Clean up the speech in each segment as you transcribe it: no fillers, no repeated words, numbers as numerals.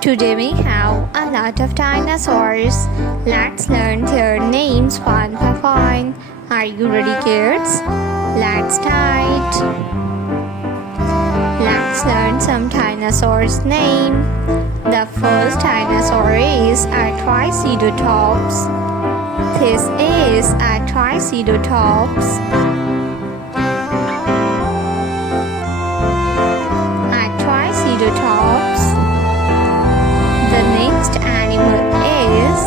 Today we have a lot of dinosaurs. Let's learn their names one by one. Are you ready, kids? Let's start. Let's learn some dinosaurs' name. The first dinosaur is a triceratops. This is a triceratops. A triceratops. The next animal is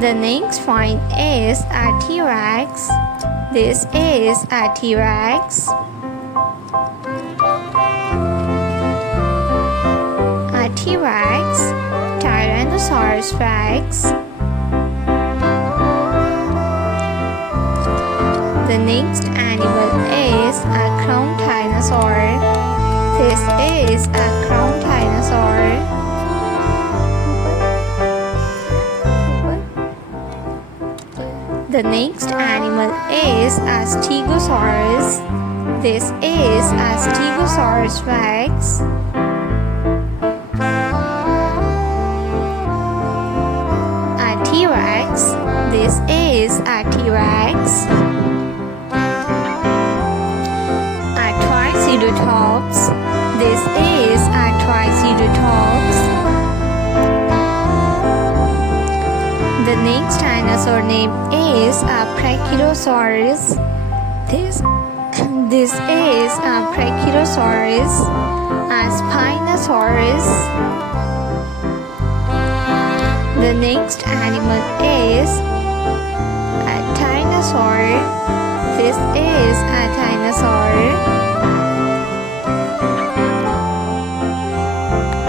the next one is a T-Rex. This is a T-Rex. A T-Rex, Tyrannosaurus Rex. The next animal is a crowned dinosaur. This is a crowned dinosaur. The next animal is a Stegosaurus. This is a Stegosaurus Rex. A T-Rex. This is a T-Rex. A Triceratops. This is a Triceratops. The next dinosaur name is a Brachiosaurus. This is a Brachiosaurus. A Spinosaurus. The next animal is a dinosaur. This is a dinosaur.